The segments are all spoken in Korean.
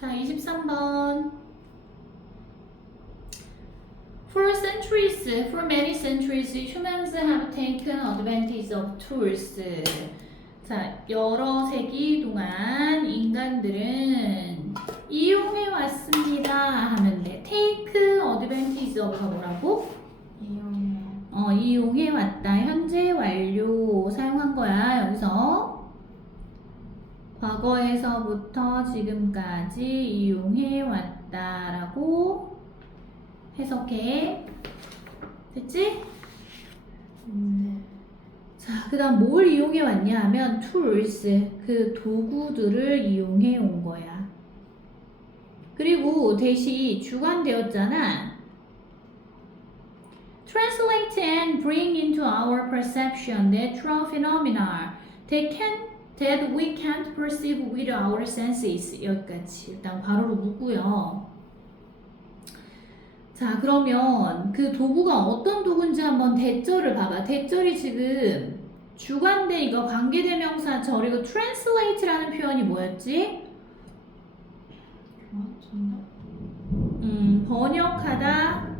자, 23번. For many centuries, humans have taken advantage of tools. 자, 여러 세기 동안 인간들은 이용해 왔습니다 하면 돼. take advantage of가 뭐라고? 이용해 왔다. 현재 완료 사용한 거야. 여기서 과거에서부터 지금까지 이용해 왔다라고 해석해. 됐지? 자, 그 다음 뭘 이용해 왔냐 하면 tools, 그 도구들을 이용해 온 거야. 그리고 대시 주관되었잖아. Translate and bring into our perception natural phenomena that we can't perceive with our senses. 여기까지 일단 괄호로 묻고요. 자, 그러면 그 도구가 어떤 도구인지 한번 대절을 봐봐. 대절이 지금 주관대 이거 관계대명사 절이고 translate라는 표현이 뭐였지? 번역하다.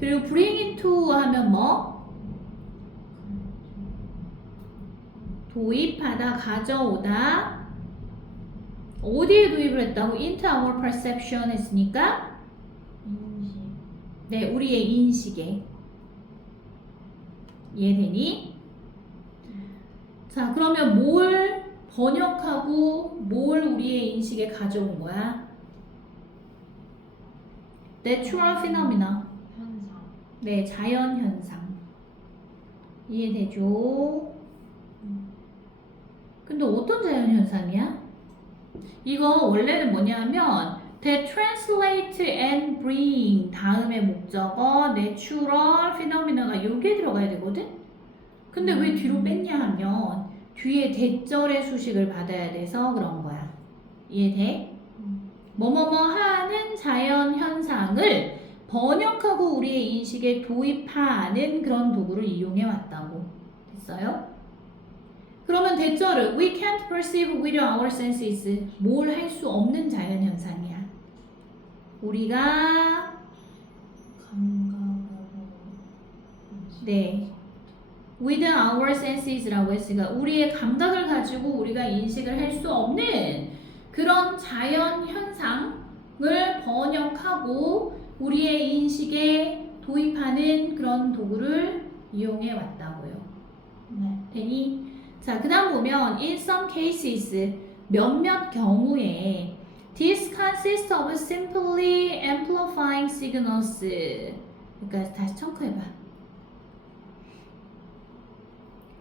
그리고 bring into 하면 뭐? 도입하다, 가져오다. 어디에 도입을 했다고? into our perception 했으니까 네, 우리의 인식에. 이해되니? 자, 그러면 뭘 번역하고 뭘 우리의 인식에 가져온 거야? Natural phenomena. 네, 자연 현상. 이해되죠? 근데 어떤 자연 현상이야? 이거 원래는 뭐냐면 that translate and bring 다음에 목적어 natural phenomena가 여기에 들어가야 되거든? 근데 왜 뒤로 뺐냐 하면 뒤에 대절의 수식을 받아야 돼서 그런 거야. 이해돼? 뭐뭐뭐 하는 자연 현상을 번역하고 우리의 인식에 도입하는 그런 도구를 이용해 왔다고. 됐어요? 그러면 대절은 we can't perceive with our senses. 뭘 할 수 없는 자연 현상이야. 우리가 네, with our senses라고 했으니까 우리의 감각을 가지고 우리가 인식을 할 수 없는 그런 자연 현상을 번역하고 우리의 인식에 도입하는 그런 도구를 이용해 왔다고요. 네, 되니? 자, 그 다음 보면 in some cases 몇몇 경우에 this consists of simply amplifying signals. 그러니까 다시 청크해봐.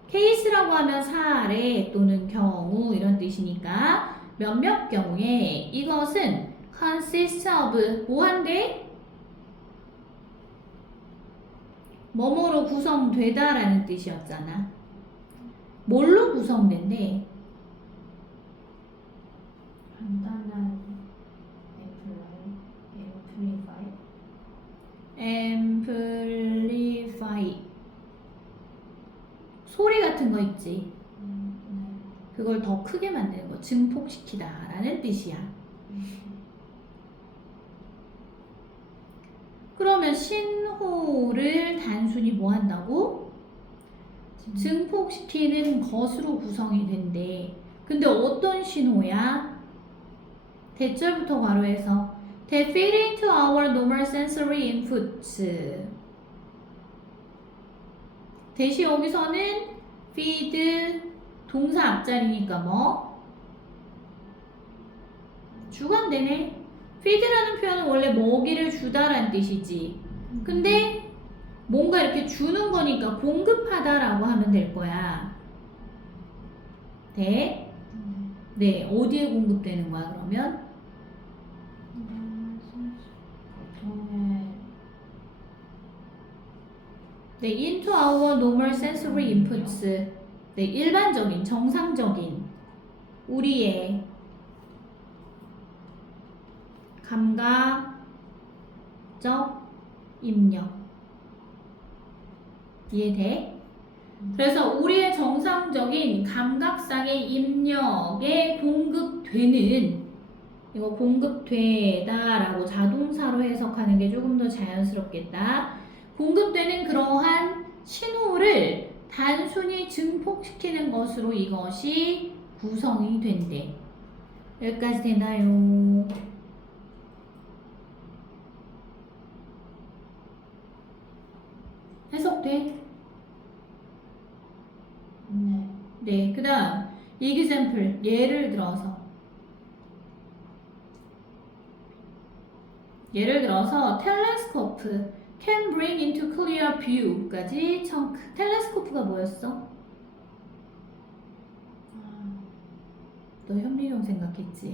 케이스라고 하면 사례 또는 경우 이런 뜻이니까 몇몇 경우에 이것은 consists of 뭐한데? 뭐뭐로 구성되다 라는 뜻이었잖아. 뭘로 구성된대? 간단한 amplify 소리 같은 거 있지. 그걸 더 크게 만드는 거, 증폭시키다 라는 뜻이야. 그러면 신호를 단순히 뭐 한다고? 증폭시키는 것으로 구성이 된대. 근데 어떤 신호야? 대절부터 괄호해서 that fit into our normal sensory inputs. 대신 여기서는 feed 동사 앞자리니까 뭐? 주관되네. feed라는 표현은 원래 먹이를 주다라는 뜻이지. 근데 뭔가 이렇게 주는 거니까 공급하다라고 하면 될 거야. 돼? 네, 어디에 공급되는 거야 그러면? 네, into our normal sensory inputs. 네, 일반적인, 정상적인 우리의 감각적 입력. 이해돼? 그래서 우리의 정상적인 감각상의 입력에 공급되는 이거 공급되다라고 자동사로 해석하는 게 조금 더 자연스럽겠다. 공급되는 그러한 신호를 단순히 증폭시키는 것으로 이것이 구성이 된대. 여기까지 되나요? 해석돼? 네. 네. 그 다음 example 예를 들어서 telescope can bring into clear view까지 청크. 텔레스코프가 뭐였어? 너 현미경 생각했지?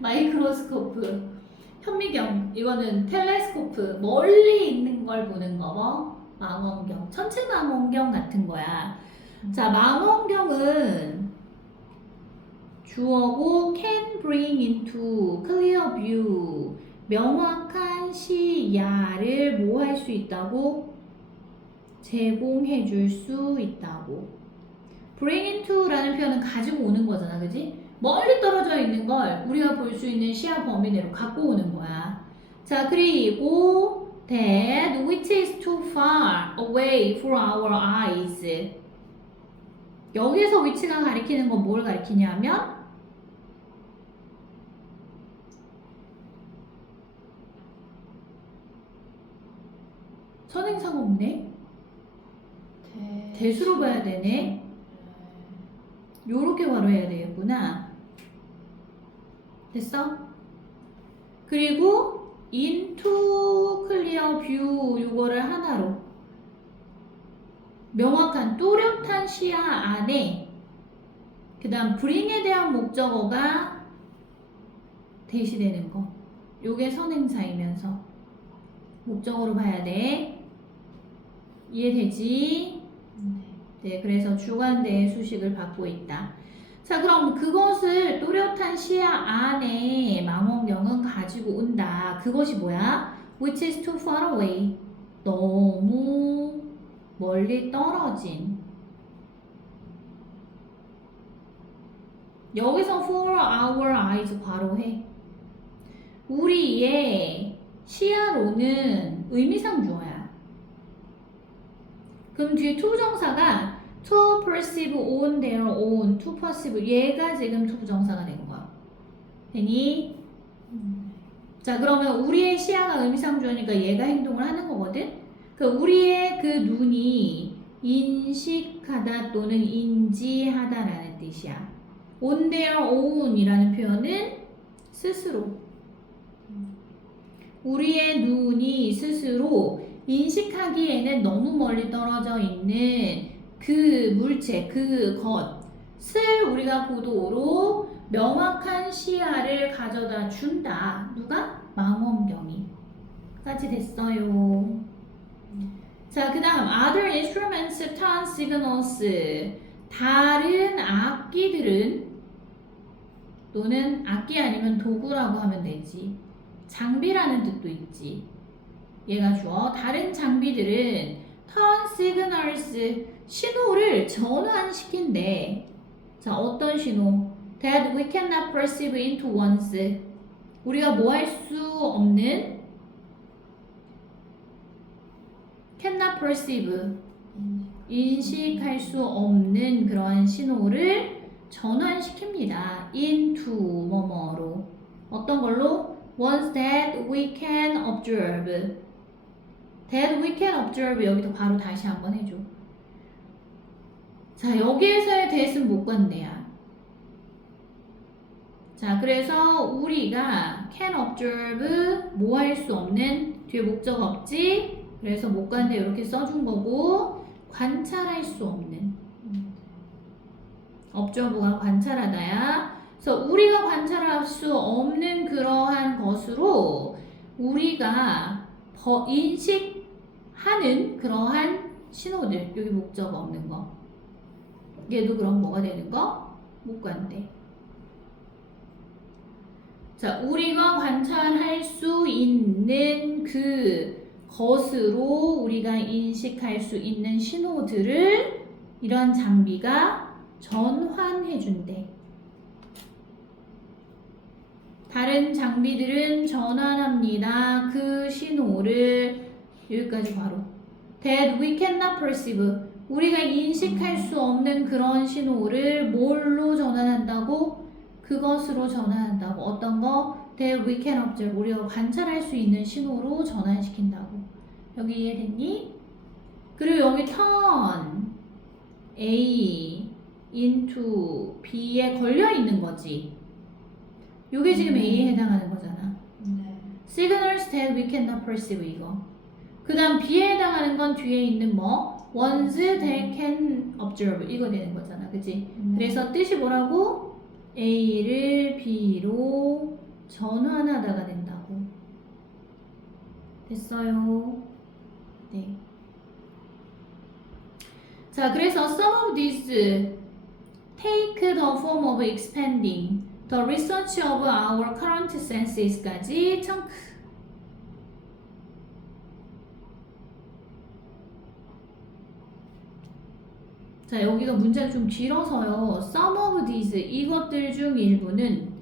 마이크로스코프. 현미경. 이거는 텔레스코프. 멀리 있는 걸 보는 거 뭐? 망원경. 천체 망원경 같은 거야. 자, 망원경은 주어고 can bring into clear view. 명확한 시야를 뭐 할 수 있다고? 제공해 줄 수 있다고. bring into라는 표현은 가지고 오는 거잖아, 그지? 멀리 떨어져 있는 걸 우리가 볼 수 있는 시야 범위 내로 갖고 오는 거야. 자, 그리고 that which is too far away for our eyes. 여기서 위치가 가리키는 건 뭘 가리키냐면 선행사가 없네. 대수로 봐야 되네. 요렇게 바로 해야 되겠구나. 됐어? 그리고 into clear view 요거를 하나로 명확한 또렷한 시야 안에 그 다음 bring에 대한 목적어가 대시되는 거. 요게 선행사이면서 목적어로 봐야 돼. 이해되지? 네, 그래서 주관대의 수식을 받고 있다. 자, 그럼 그것을 또렷한 시야 안에 망원경은 가지고 온다. 그것이 뭐야? Which is too far away. 너무 멀리 떨어진. 여기서 for our eyes 괄호해. 우리의 시야로는 의미상 주어야. 그럼 뒤에 투부정사가 to perceive on their own, to perceive 얘가 지금 투부정사가 된 거야. 되니? 자, 그러면 우리의 시야가 의미상주어니까 얘가 행동을 하는 거거든? 그러니까 우리의 그 눈이 인식하다 또는 인지하다라는 뜻이야. on their own 이라는 표현은 스스로. 우리의 눈이 스스로 인식하기에는 너무 멀리 떨어져 있는 그 물체, 그 것을 우리가 보도로 명확한 시야를 가져다 준다. 누가? 망원경이. 까지 됐어요. 자, 그 다음 other instruments turn signals. 다른 악기들은 또는 악기 아니면 도구라고 하면 되지. 장비라는 뜻도 있지. 얘가 주어. 다른 장비들은 turn signals 신호를 전환시킨대. 자, 어떤 신호? That we cannot perceive into once. 우리가 뭐 할 수 없는 cannot perceive 인식할 수 없는 그러한 신호를 전환시킵니다. into 뭐뭐로. 어떤 걸로? Once that we can observe. That we can observe 여기도 바로 다시 한번 해줘. 자, 여기에서의 that은 목관대야. 자, 그래서 우리가 can observe 뭐 할 수 없는 뒤에 목적 없지? 그래서 목관대 이렇게 써준 거고 관찰할 수 없는 observe가 관찰하다야. 그래서 우리가 관찰할 수 없는 그러한 것으로 우리가 인식하는 그러한 신호들. 여기 목적 없는 거. 얘도 그럼 뭐가 되는 거? 목관대. 자, 우리가 관찰할 수 있는 그 것으로 우리가 인식할 수 있는 신호들을 이러한 장비가 전환해 준대. 다른 장비들은 전환합니다. 그 신호를 여기까지 바로 that we cannot perceive 우리가 인식할 수 없는 그런 신호를 뭘로 전환한다고? 그것으로 전환한다고. 어떤 거? that we can observe 우리가 관찰할 수 있는 신호로 전환시킨다고. 여기 이해됐니? 그리고 여기 turn A into B에 걸려 있는 거지. 요게 지금 A에 해당하는 거잖아. 네. signals that we cannot perceive 이거. 그 다음 B에 해당하는 건 뒤에 있는 뭐? ones that can observe 이거 되는 거잖아. 그치? 그래서 뜻이 뭐라고? A를 B로 전환하다가 된다고. 됐어요? 네. 자, 그래서 some of these take the form of expanding the research of our current senses까지 청크. 자, 여기가 문제가 좀 길어서요. Some of these 이것들 중 일부는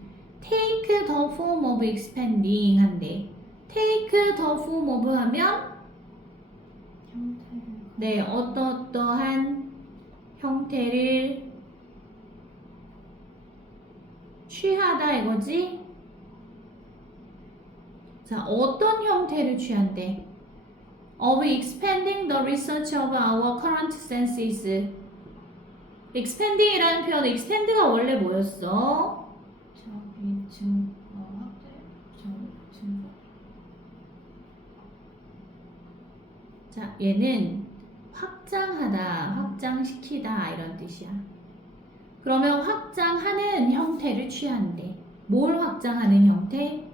take the form of expanding 한데 take the form of 하면 형태를. 네, 어떠한 형태를 취하다 이거지? 자, 어떤 형태를 취한대? Of expanding the research of our current senses. expanding이라는 표현, expand가 원래 뭐였어? 저기 확대 증거. 자, 얘는 확장하다, 확장시키다 이런 뜻이야. 그러면 확장하는 형태를 취한대. 뭘 확장하는 형태?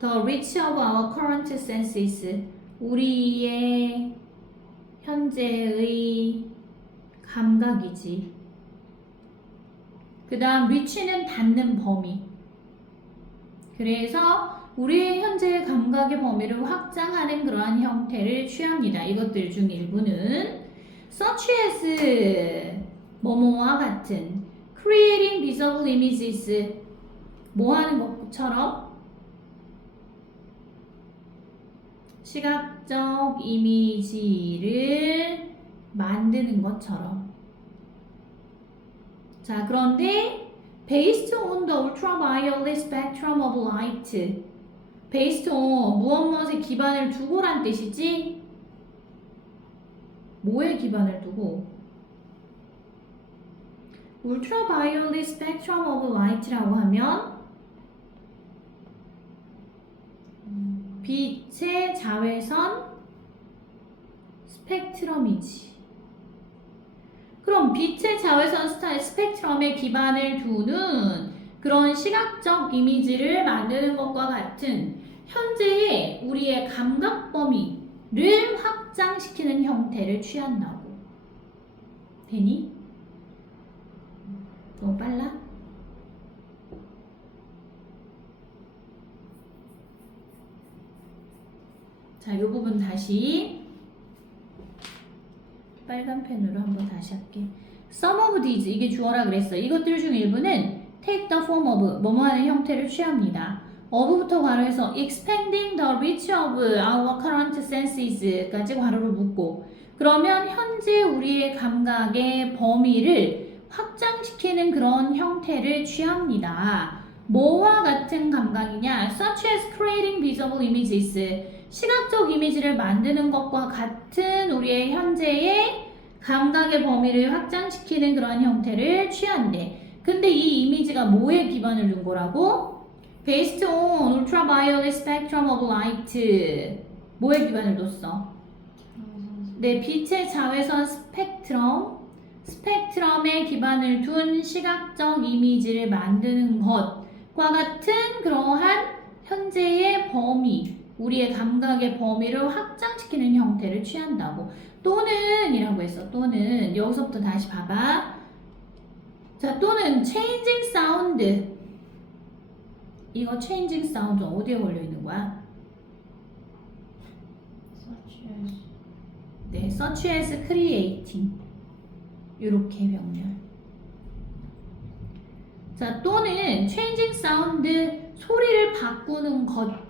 The reach of our current senses. 우리의 현재의 감각이지. 그 다음 reach는 닿는 범위. 그래서 우리의 현재의 감각의 범위를 확장하는 그러한 형태를 취합니다. 이것들 중 일부는 such as 뭐뭐와 같은 creating visible images 뭐 하는 것처럼 시각적 이미지를 만드는 것처럼. 자, 그런데 based on the ultraviolet spectrum of light based on 무엇에 기반을 두고란 뜻이지? 뭐에 기반을 두고? ultraviolet spectrum of light라고 하면 빛의 자외선 스펙트럼이지. 그럼 빛의 자외선 스펙트럼에 기반을 두는 그런 시각적 이미지를 만드는 것과 같은 현재의 우리의 감각 범위를 확장시키는 형태를 취한다고. 되니? 너무 빨라? 자, 이 부분 다시 빨간 펜으로 한번 다시 할게. Some of these 이게 주어라 그랬어. 이것들 중 일부는 take the form of 뭐뭐 하는 형태를 취합니다. of부터 괄호해서 expanding the reach of our current senses까지 괄호를 묶고 그러면 현재 우리의 감각의 범위를 확장시키는 그런 형태를 취합니다. 뭐와 같은 감각이냐? Such as creating visible images 시각적 이미지를 만드는 것과 같은 우리의 현재의 감각의 범위를 확장시키는 그런 형태를 취한대. 근데 이 이미지가 뭐에 기반을 둔 거라고? Based on ultraviolet spectrum of light. 뭐에 기반을 뒀어? 네, 빛의 자외선 스펙트럼에 기반을 둔 시각적 이미지를 만드는 것과 같은 그러한 현재의 범위, 우리의 감각의 범위를 확장시키는 형태를 취한다고. 또는 이라고 했어. 또는 여기서부터 다시 봐봐. 자, 또는 changing sound. 이거 changing sound 어디에 걸려 있는 거야? such as. 네, such as creating. 이렇게 병렬. 자, 또는 changing sound, 소리를 바꾸는 것과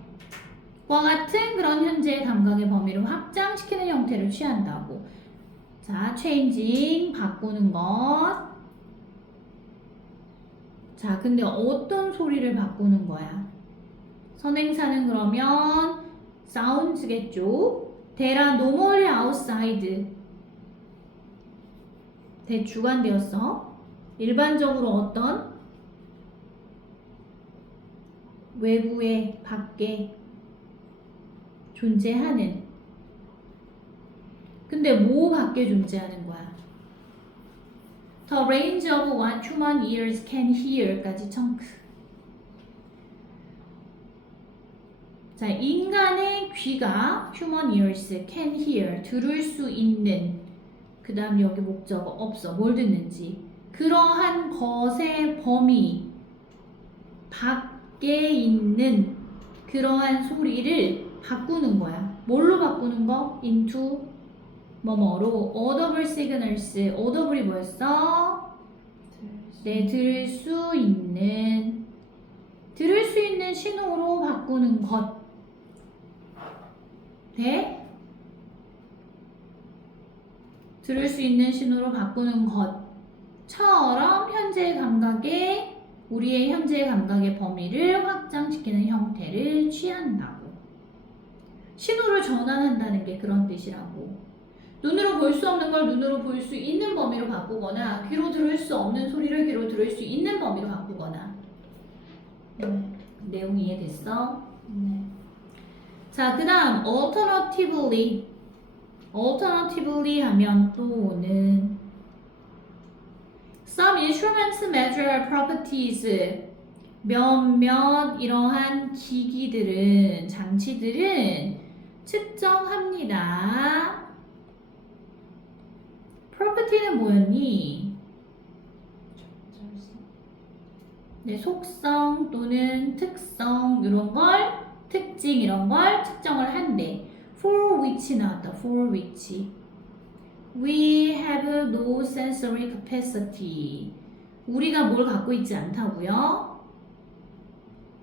같은 그런 현재의 감각의 범위를 확장시키는 형태를 취한다고. 자, changing, 바꾸는 것. 자, 근데 어떤 소리를 바꾸는 거야? 선행사는 그러면 sounds겠죠? They are normally outside. 대 주관되었어. 일반적으로 어떤? 외부에, 밖에 존재하는. 근데 뭐 밖에 존재하는 거야? The range of what human ears can hear까지 청크. 자, 인간의 귀가 human ears can hear 들을 수 있는. 그 다음 여기 목적어 없어. 뭘 듣는지. 그러한 것의 범위 밖에 있는 그러한 소리를 바꾸는 거야. 뭘로 바꾸는 거? into 뭐뭐로 audible signals. audible이 뭐였어? 네, 들을 수 있는 신호로 바꾸는 것. 네? 들을 수 있는 신호로 바꾸는 것처럼 우리의 현재의 감각의 범위를 확장시키는 형태를 취한다고. 신호를 전환한다는 게 그런 뜻이라고. 눈으로 볼 수 없는 걸 눈으로 볼 수 있는 범위로 바꾸거나 귀로 들을 수 없는 소리를 귀로 들을 수 있는 범위로 바꾸거나. 내용 이해됐어? 네. 자, 그 다음 alternatively 하면 또는 some instruments measure properties. 몇몇 이러한 기기들은, 장치들은 측정합니다. property는 뭐였니? 네, 속성 또는 특성 이런 걸, 특징 이런 걸 측정을 한대. for which 나왔다. for which we have no sensory capacity. 우리가 뭘 갖고 있지 않다고요?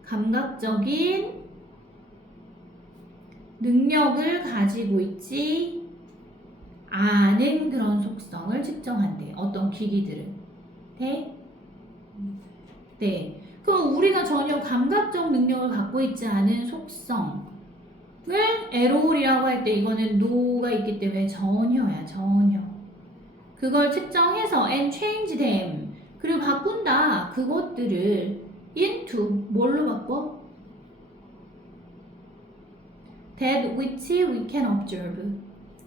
감각적인 능력을 가지고 있지 않은 그런 속성을 측정한대. 어떤 기기들은. 네? 네. 그럼 우리가 전혀 감각적 능력을 갖고 있지 않은 속성을 에롤이라고 할 때 이거는 no가 있기 때문에 전혀야, 전혀. 그걸 측정해서 and change them. 그리고 바꾼다. 그것들을 into 뭘로 바꿔? that which we can observe.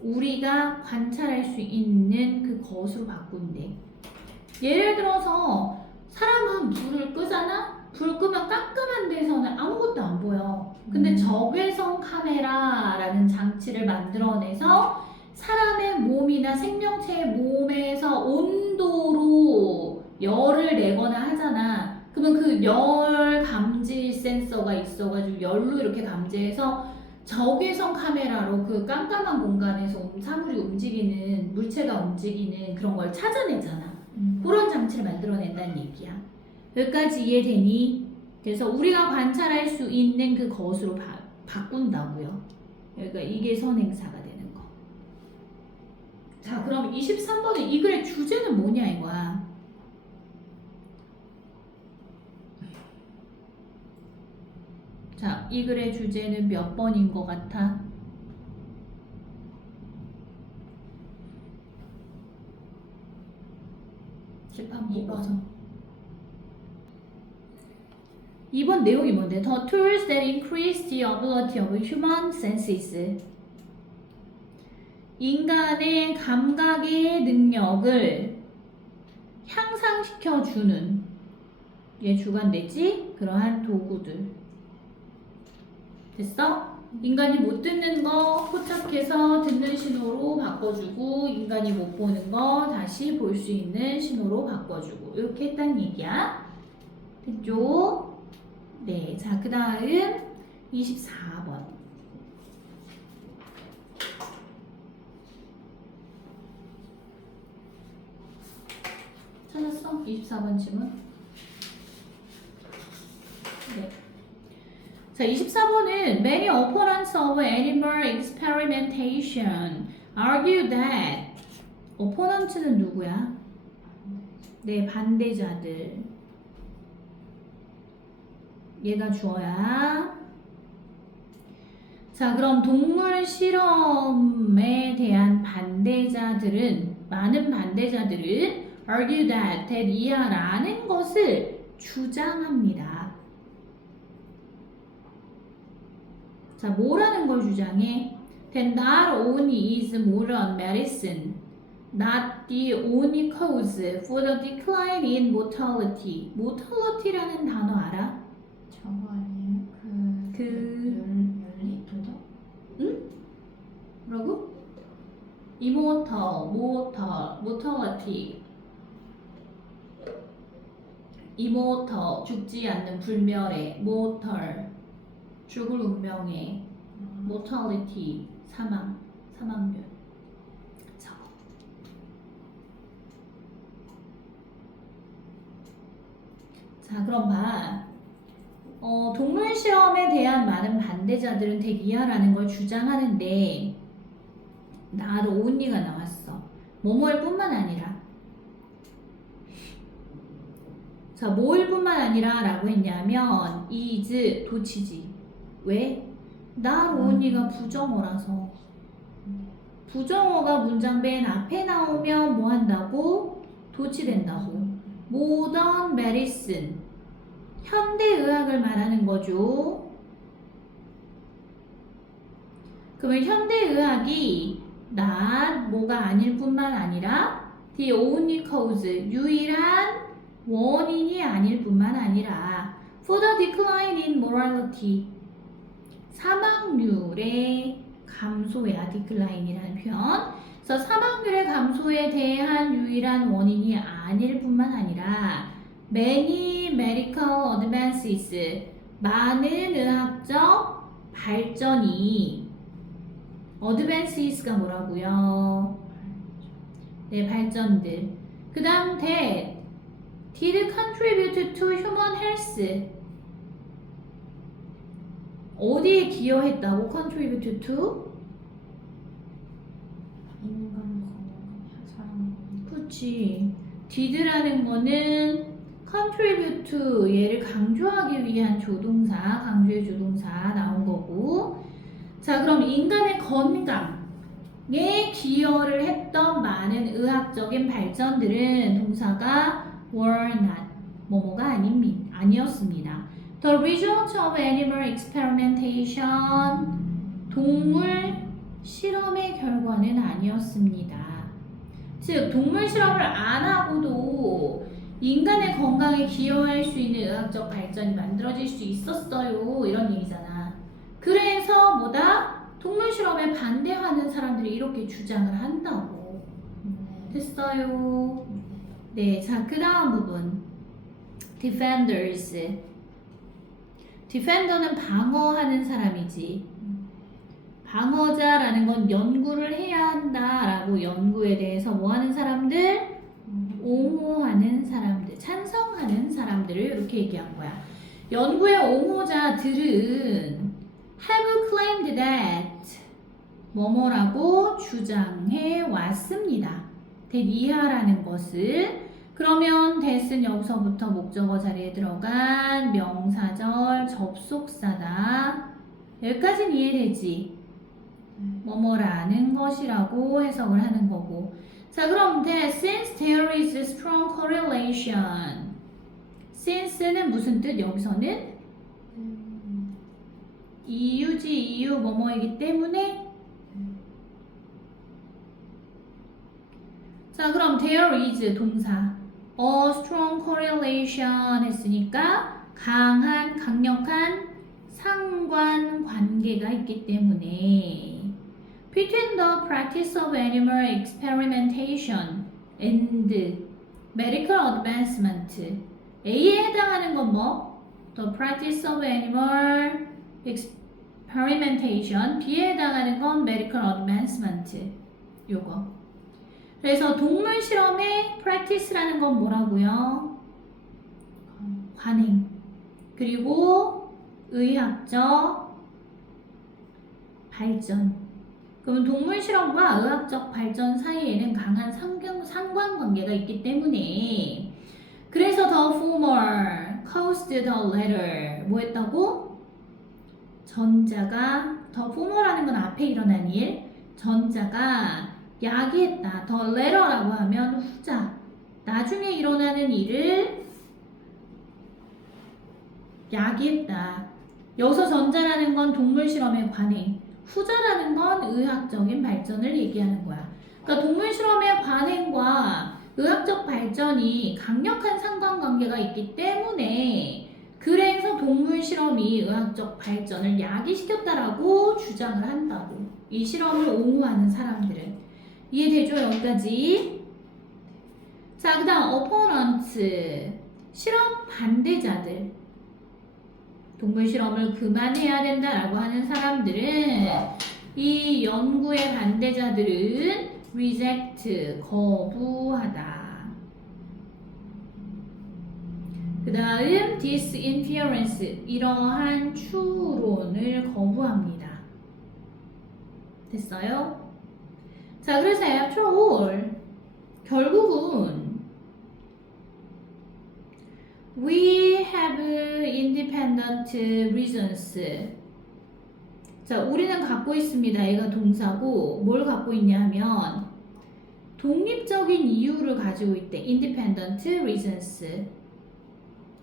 우리가 관찰할 수 있는 그 것으로 바꾼대. 예를 들어서 사람은 불을 끄잖아? 불 끄면 깜깜한 데서는 아무것도 안 보여. 근데 적외선 카메라라는 장치를 만들어내서 사람의 몸이나 생명체의 몸에서 온도로 열을 내거나 하잖아. 그러면 그 열 감지 센서가 있어가지고 열로 이렇게 감지해서 적외선 카메라로 그 깜깜한 공간에서 사물이 움직이는, 물체가 움직이는 그런 걸 찾아내잖아. 그런 장치를 만들어낸다는 얘기야. 여기까지 이해되니? 그래서 우리가 관찰할 수 있는 그 것으로 바꾼다고요. 그러니까 이게 선행사가 되는 거. 자, 그럼 23번에 이 글의 주제는 뭐냐 이거야. 자, 이 글의 주제는 몇 번인 것 같아? 칠판 뽑아서. 2번 내용이 뭔데? The tools that increase the ability of human senses. 인간의 감각의 능력을 향상시켜주는, 얘 주관되지? 그러한 도구들. 됐어? 인간이 못 듣는 거 포착해서 듣는 신호로 바꿔주고, 인간이 못 보는 거 다시 볼 수 있는 신호로 바꿔주고, 이렇게 했단 얘기야. 됐죠? 네, 자, 그 다음 24번. 찾았어? 24번 질문. 자, 24번은 many opponents of animal experimentation argue that opponent는 누구야? 네, 반대자들. 얘가 주어야. 자, 그럼 동물 실험에 대한 반대자들은, 많은 반대자들은 argue that 이하라는 것을 주장합니다. 자, 뭐라는 걸 주장해? That not only is modern medicine not the only cause for the decline in mortality. mortality라는 단어 알아? 저거 아니에요? 열리토다? 응? 뭐라고? mortality. immortal, 죽지 않는 불멸의 mortal, 죽을 운명의 mortality, 사망률. 자, 그럼 봐. 동물 실험에 대한 많은 반대자들은 대기하라는 걸 주장하는데 not only가 나왔어. 뭐뭐일 뿐만 아니라. 자, 뭐일 뿐만 아니라 라고 했냐면 is 도치지. 왜? not only가 부정어라서. 부정어가 문장 맨 앞에 나오면 뭐 한다고? 도치된다고. modern medicine. 현대의학을 말하는 거죠. 그러면 현대의학이 not 뭐가 아닐 뿐만 아니라 the only cause 유일한 원인이 아닐 뿐만 아니라 for the decline in morality 사망률의 감소야 decline이라는 표현. 그래서 사망률의 감소에 대한 유일한 원인이 아닐 뿐만 아니라 many medical advances 많은 의학적 발전이 advances가 뭐라고요? 네, 발전들. 그 다음 that did contribute to human health 어디에 기여했다고? contribute to? 인간 건강, 사람 그렇지. did라는 거는 contribute to 얘를 강조하기 위한 조동사, 강조의 조동사 나온 거고. 자, 그럼 인간의 건강에 기여를 했던 많은 의학적인 발전들은 동사가 were not 뭐뭐가 아니었습니다. The result of animal experimentation 동물 실험의 결과는 아니었습니다. 즉 동물 실험을 안 하고도 인간의 건강에 기여할 수 있는 의학적 발전이 만들어질 수 있었어요. 이런 얘기잖아. 그래서 뭐다? 동물 실험에 반대하는 사람들이 이렇게 주장을 한다고. 됐어요. 네, 자, 그 다음 부분. defenders. defender는 방어하는 사람이지. 방어자라는 건 연구를 해야 한다라고 연구에 대해서 뭐 하는 사람들? 옹호하는 사람들, 찬성하는 사람들을 이렇게 얘기한 거야. 연구의 옹호자들은 have claimed that 뭐뭐라고 주장해 왔습니다. that 이하라는 것을. 그러면 that은 여기서부터 목적어 자리에 들어간 명사절 접속사다. 여기까지는 이해되지? 뭐뭐라는 것이라고 해석을 하는 거고. 자, 그럼 that since there is a strong correlation. since는 무슨 뜻? 여기서는 이유지 이유 뭐뭐이기 때문에. 자, 그럼 there is 동사 a strong correlation 했으니까 강한 강력한 상관관계가 있기 때문에 between the practice of animal experimentation and medical advancement A에 해당하는 건 뭐? The practice of animal experimentation B에 해당하는 건 medical advancement 요거. 그래서 동물 실험의 practice라는 건 뭐라고요? 관행. 그리고 의학적 발전. 그러면 동물 실험과 의학적 발전 사이에는 강한 상관관계가 있기 때문에 그래서 the former caused the latter 뭐 했다고? 전자가 the former라는 건 앞에 일어난 일 전자가 야기했다. the latter라고 하면 후자 나중에 일어나는 일을 야기했다. 여기서 전자라는 건 동물 실험의 관행 후자라는 건 의학적인 발전을 얘기하는 거야. 그러니까 동물 실험의 관행과 의학적 발전이 강력한 상관관계가 있기 때문에 그래서 동물 실험이 의학적 발전을 야기시켰다라고 주장을 한다고. 이 실험을 옹호하는 사람들은. 이해되죠? 여기까지. 자, 그 다음 opponent. 실험 반대자들. 동물 실험을 그만해야 된다라고 하는 사람들은 이 연구의 반대자들은 reject, 거부하다. 그 다음 disinference, 이러한 추론을 거부합니다. 됐어요? 자, 그래서 after all, 결국은 We have independent reasons. 자, 우리는 갖고 있습니다. 얘가 동사고 뭘 갖고 있냐면 독립적인 이유를 가지고 있대. independent reasons.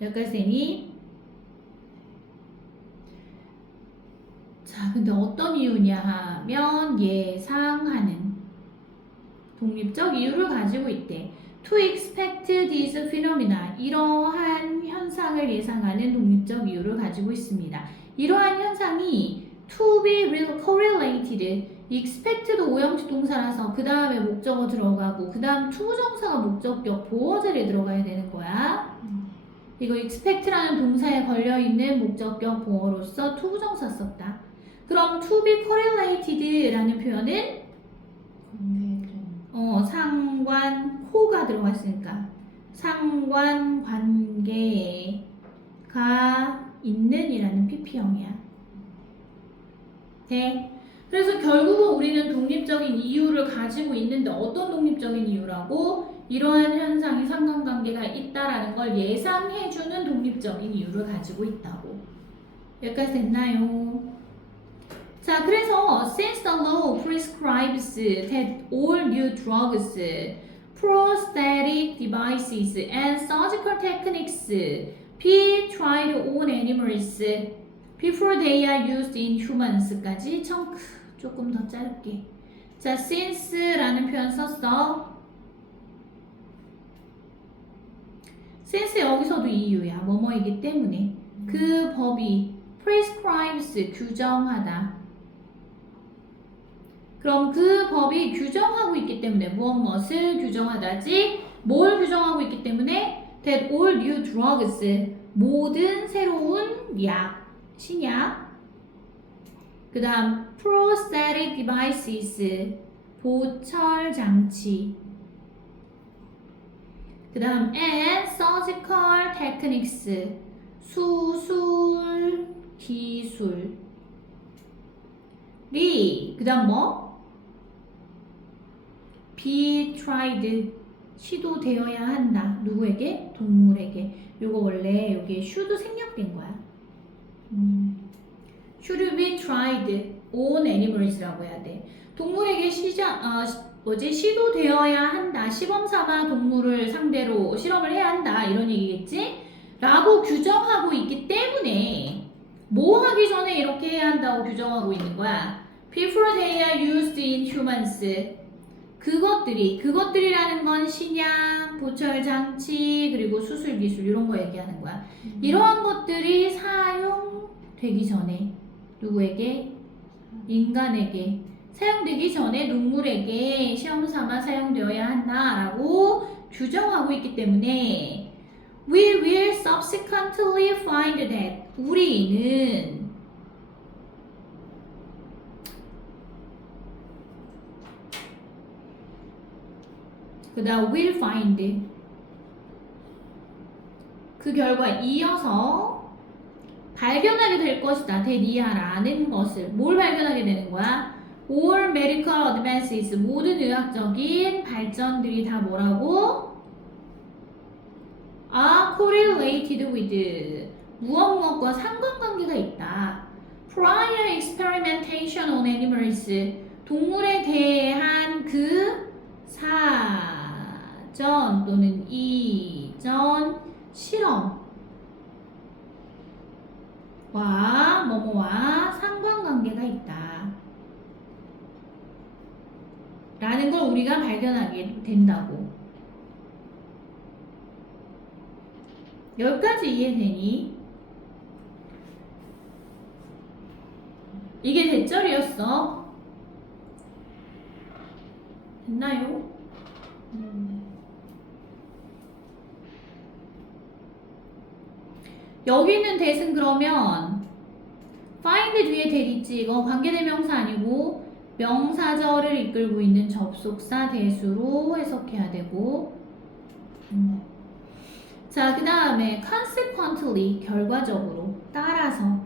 여기까지 되니? 자, 근데 어떤 이유냐 하면 예상하는 독립적 이유를 가지고 있대. To expect these phenomena. 이러한 현상을 예상하는 독립적 이유를 가지고 있습니다. 이러한 현상이 to be correlated. expect도 오형식 동사라서 그 다음에 목적어 들어가고 그 다음 to 부정사가 목적격 보어 자리에 들어가야 되는 거야. 이거 expect라는 동사에 걸려있는 목적격 보어로서 to 부정사 썼다. 그럼 to be correlated라는 표현은 상관 코가 들어갔으니까 상관관계가 있는 이라는 PP형이야. 네. 그래서 결국은 우리는 독립적인 이유를 가지고 있는데 어떤 독립적인 이유라고? 이러한 현상이 상관관계가 있다라는 걸 예상해주는 독립적인 이유를 가지고 있다고. 여기까지 됐나요? 자, 그래서 since the law prescribes that all new drugs, prosthetic devices, and surgical techniques be tried on animals before they are used in humans까지 조금 더 짧게. 자, since라는 표현 썼어. since 여기서도 이유야. 뭐뭐이기 때문에. 그 법이 prescribes 규정하다. 그럼 그 법이 규정하고 있기 때문에 무엇을 규정하다지? 뭘 규정하고 있기 때문에 that all new drugs 모든 새로운 약, 신약 그 다음 prosthetic devices 보철 장치 그 다음 and surgical techniques 수술 기술이 그 다음 뭐? be tried 시도되어야 한다. 누구에게? 동물에게. 요거 원래 여기에 should 생략된 거야. should be tried on animals라고 해야 돼. 동물에게 시도되어야 한다. 시범 삼아 동물을 상대로 실험을 해야 한다. 이런 얘기겠지? 라고 규정하고 있기 때문에 뭐 하기 전에 이렇게 해야 한다고 규정하고 있는 거야. Before they are used in humans. 그것들이라는 건 신약, 보철 장치, 그리고 수술 기술 이런 거 얘기하는 거야. 이러한 것들이 사용되기 전에 누구에게? 인간에게 사용되기 전에 동물에게 시험 삼아 사용되어야 한다라고 규정하고 있기 때문에 we will subsequently find that 우리는 그 다음 will find 그 결과 이어서 발견하게 될 것이다. 대니아라는 것을. 뭘 발견하게 되는 거야? All medical advances, 모든 의학적인 발전들이 다 뭐라고? are correlated with, 무엇과 상관관계가 있다. Prior experimentation on animals, 동물에 대한 그 사전 또는 이전 실험과 뭐뭐와 상관관계가 있다. 라는 걸 우리가 발견하게 된다고. 여기까지 이해되니? 이게 대절이었어. 됐나요? 여기 있는 that은 그러면 find 뒤에 that 있지. 이거 관계대명사 아니고 명사절을 이끌고 있는 접속사 that으로 해석해야 되고. 자, 그 다음에 consequently, 결과적으로, 따라서.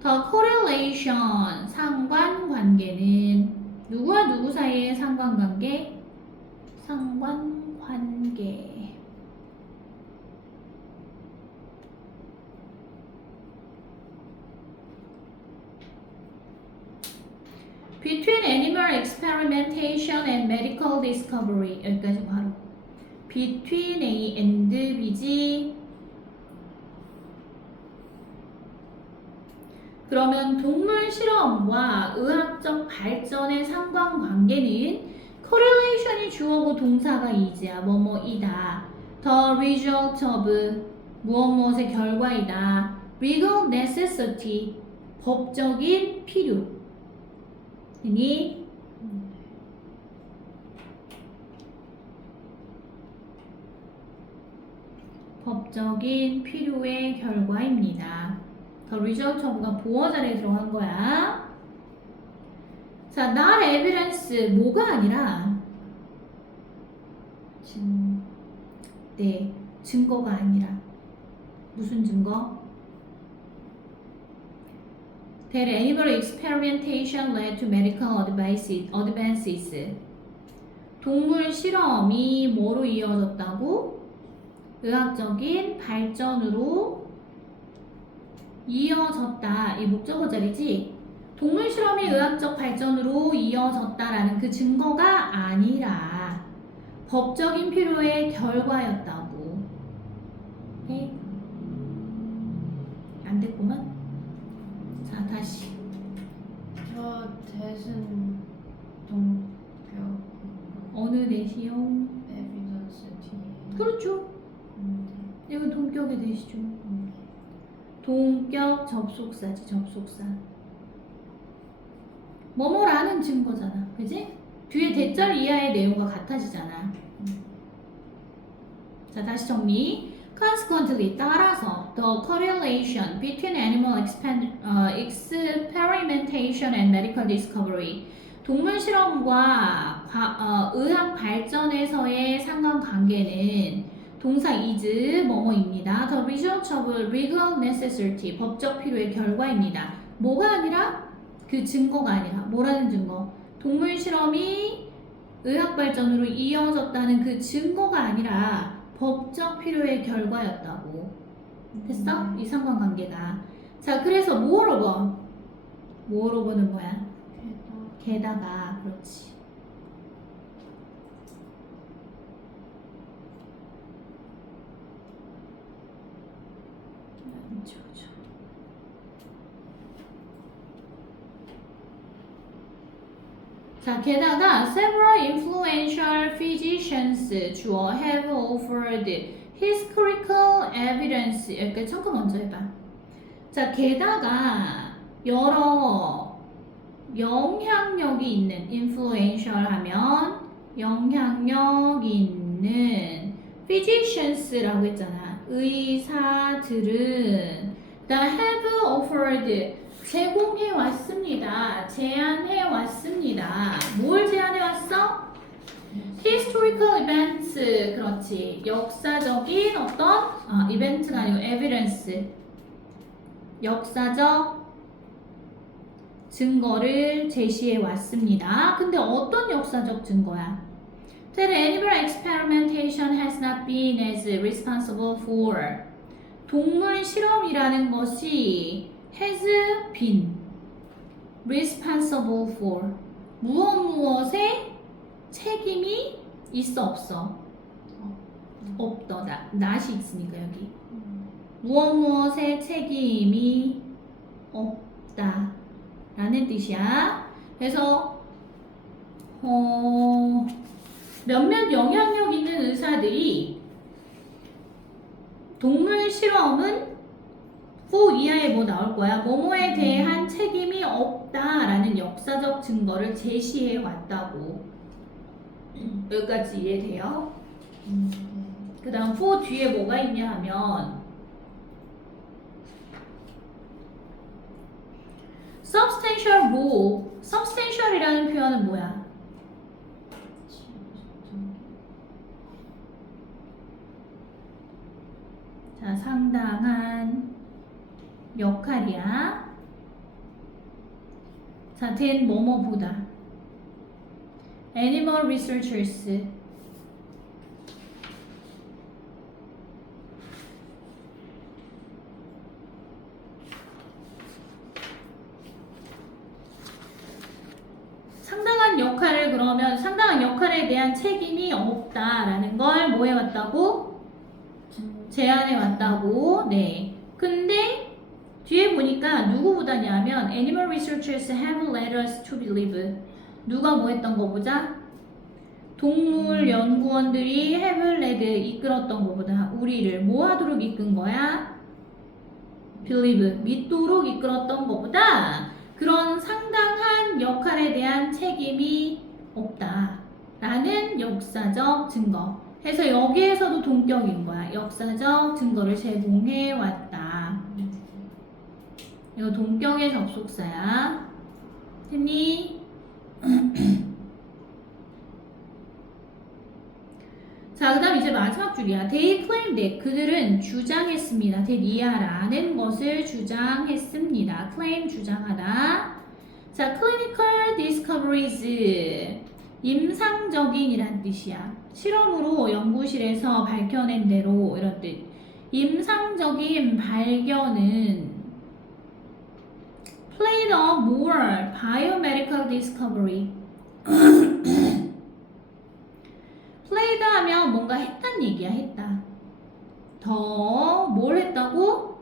The correlation, 상관관계는 누구와 누구 사이의 상관관계? 상관관계. Between animal experimentation and medical discovery. 여기까지 바로. Between A and B지. 그러면 동물 실험과 의학적 발전의 상관관계는 correlation이 주어고 동사가 이지야. 뭐뭐이다. The result of 무엇무엇의 결과이다. Legal necessity 법적인 필요. 니 법적인 필요의 결과입니다. The result of가 보어 자리에 들어간 거야. 자, not evidence, 뭐가 아니라 네, 증거가 아니라 무슨 증거? That animal experimentation led to medical advances. 동물 실험이 뭐로 이어졌다고? 의학적인 발전으로 이어졌다. 이 목적어 자리지? 동물 실험이 의학적 발전으로 이어졌다라는 그 증거가 아니라 법적인 필요의 결과였다고. 오케이? 안 됐구만. 자, 다시. 저 대신 동격 어느 대시요? 에비던스 뒤에. 그렇죠. 이건 동격의 대시죠. 동격 접속사지, 접속사. 뭐뭐라는 증거잖아. 그지? 뒤에 대절 이하의 내용과 같아지잖아. 자, 다시 정리. Consequently, 따라서 the correlation between animal experimentation and medical discovery, 동물 실험과 의학 발전에서의 상관관계는 동사 is 뭐뭐입니다. The result of legal necessity, 법적 필요의 결과입니다. 뭐가 아니라? 그 증거가 아니라. 뭐라는 증거? 동물 실험이 의학 발전으로 이어졌다는 그 증거가 아니라 법적 필요의 결과였다고. 됐어? 이 상관관계가. 자, 그래서 moreover. moreover는 뭐야? 게다가. 그렇지. 자, 게다가 several influential physicians 주어 have offered historical evidence. 여기까지 참고 먼저 해봐. 자, 게다가 여러 영향력이 있는 influential 하면 영향력 있는 physicians라고 했잖아. 의사들은 the have offered 제공해 왔습니다. 제안해 왔습니다. 뭘 제안해 왔어? historical events, 그렇지. 역사적인 어떤 이벤트가 아니고 evidence, 역사적 증거를 제시해 왔습니다. 근데 어떤 역사적 증거야? That animal experimentation has not been as responsible for. 동물 실험이라는 것이 has been responsible for. 무엇에 책임이 있어 없어? 없더. not이 있으니까 여기. 무엇에 책임이 없다 라는 뜻이야. 그래서 몇몇 영향력 있는 의사들이 동물 실험은 for 이하에 뭐 나올 거야? 뭐뭐에 대한 책임이 없다라는 역사적 증거를 제시해 왔다고. 여기까지 이해돼요? 그 다음 for 뒤에 뭐가 있냐 하면 substantial rule. substantial이라는 표현은 뭐야? 자, 상당한 역할이야. 자, 된 뭐뭐보다. animal researchers. 상당한 역할을 그러면 상당한 역할에 대한 책임이 없다라는 걸 뭐 해왔다고? 제안해 왔다고. 네. 근데 뒤에 보니까 누구보다냐면 animal researchers have led us to believe. 누가 뭐 했던 거 보자. 동물 연구원들이 have led 이끌었던 거보다 우리를 뭐 하도록 이끈 거야? believe 믿도록 이끌었던 거보다 그런 상당한 역할에 대한 책임이 없다라는 역사적 증거. 해서 여기에서도 동격인 거야. 역사적 증거를 제공해 왔다. 이거 동격의 접속사야. 했니? 자, 그 다음 이제 마지막 줄이야. They claimed that. 그들은 주장했습니다. that 이하라는 것을 주장했습니다. claim 주장하다. 자, clinical discoveries. 임상적인이란 뜻이야. 실험으로 연구실에서 밝혀낸 대로 이런 뜻. 임상적인 발견은 played a more biomedical discovery. played 하면 뭔가 했단 얘기야. 했다. 더 뭘 했다고?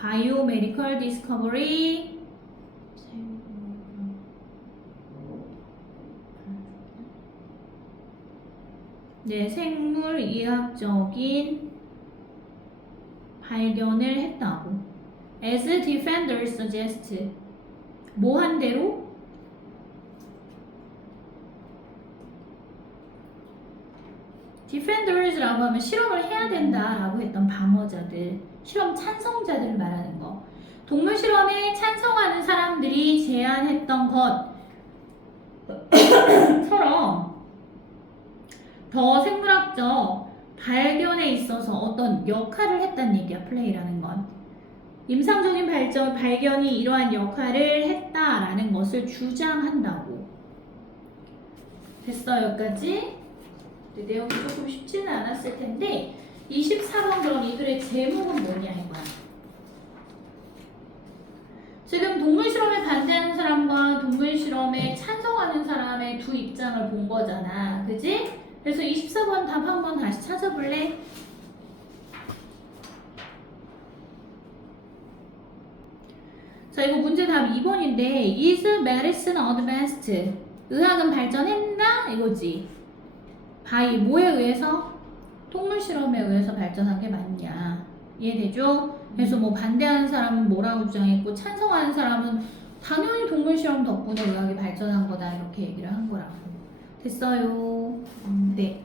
biomedical discovery. 네, 생물의학적인 발견을 했다고. As defenders suggest. 뭐 한 대로? defenders라고 하면 실험을 해야 된다라고 했던 방어자들, 실험 찬성자들을 말하는 거. 동물 실험에 찬성하는 사람들이 제안했던 것처럼 더 생물학적 발견에 있어서 어떤 역할을 했다는 얘기야. 플레이라는 건 임상적인 발견이 이러한 역할을 했다라는 것을 주장한다고. 됐어? 여기까지? 내용이 조금 쉽지는 않았을 텐데 24번 그럼 이들의 제목은 뭐냐 이거야. 지금 동물 실험에 반대하는 사람과 동물 실험에 찬성하는 사람의 두 입장을 본 거잖아. 그지? 그래서 24번 답 한번 다시 찾아볼래? 자, 이거 문제 답 2번인데 Is medicine advanced? 의학은 발전했나? 이거지. by 뭐에 의해서? 동물 실험에 의해서 발전한 게 맞냐? 이해되죠? 그래서 뭐 반대하는 사람은 뭐라고 주장했고 찬성하는 사람은 당연히 동물 실험 덕분에 의학이 발전한 거다 이렇게 얘기를 한 거라고. 됐어요? 네.